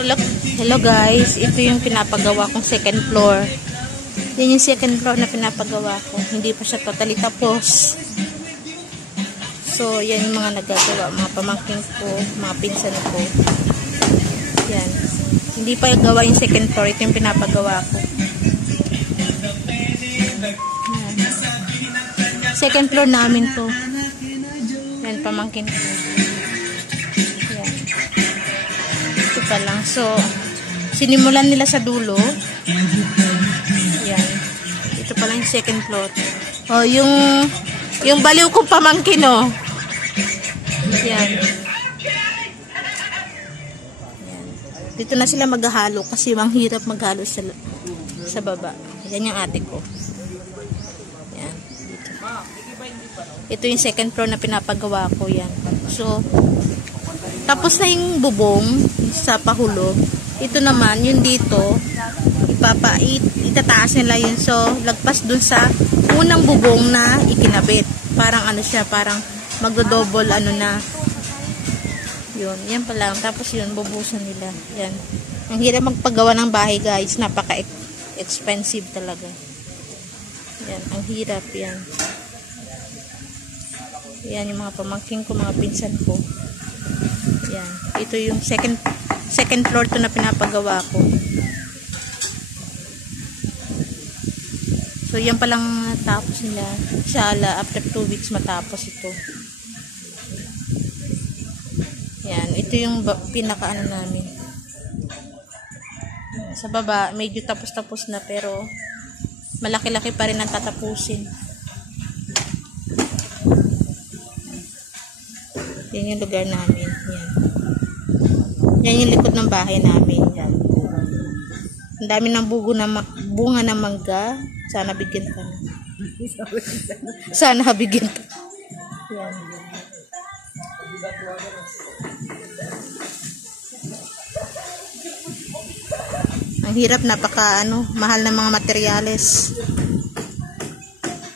Hello, hello guys, ito yung pinapagawa kong second floor. Yan yung second floor na pinapagawa ko. Hindi pa siya totally tapos. So, yan yung mga nagagawa, mga pamangkin ko, mga pinsan ko. Yan. Hindi pa gawa yung second floor, ito yung pinapagawa ko. Yan. Second floor namin to. Yan, pamangkin ko. Pa lang. So, sinimulan nila sa dulo. Yan. Ito pa lang yung second floor. Oh, yung baliw kong pamangkin, oh. Yan. Yan. Dito na sila maghahalo kasi ang hirap maghalo sa baba. Yan yung ate ko. Yan. Dito. Ito yung second floor na pinapagawa ko. Yan. So, tapos na yung bubong sa pahulog. Ito naman, yung dito, itataas nila yun. So, lagpas dun sa unang bubong na ikinabit. Parang ano siya, parang magdo-double ano na. Yun, yan pa lang. Tapos yun, bubusan nila. Yan. Ang hirap magpagawa ng bahay, guys. Napaka-expensive talaga. Yan, ang hirap yan. Yan yung mga pamangkin ko, mga pinsan ko. Yan. Ito yung second floor to na pinapagawa ko. So, yan palang tapos nila. Inshallah, after 2 weeks matapos ito. Yan. Ito yung pinaka-ano namin. Sa baba, medyo tapos-tapos na pero malaki-laki pa rin ang tatapusin. Yan yung lugar namin. Yan. Yan yung likod ng bahay namin. Yan. Ang dami ng bunga ng mangga. Sana bigyan ka na. Sana bigyan ka. Yan. Ang hirap, mahal na mga materyales.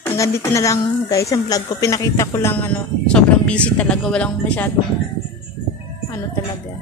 Hanggang dito na lang guys ang vlog ko. Pinakita ko lang sobrang busy talaga. Walang masyadong talaga.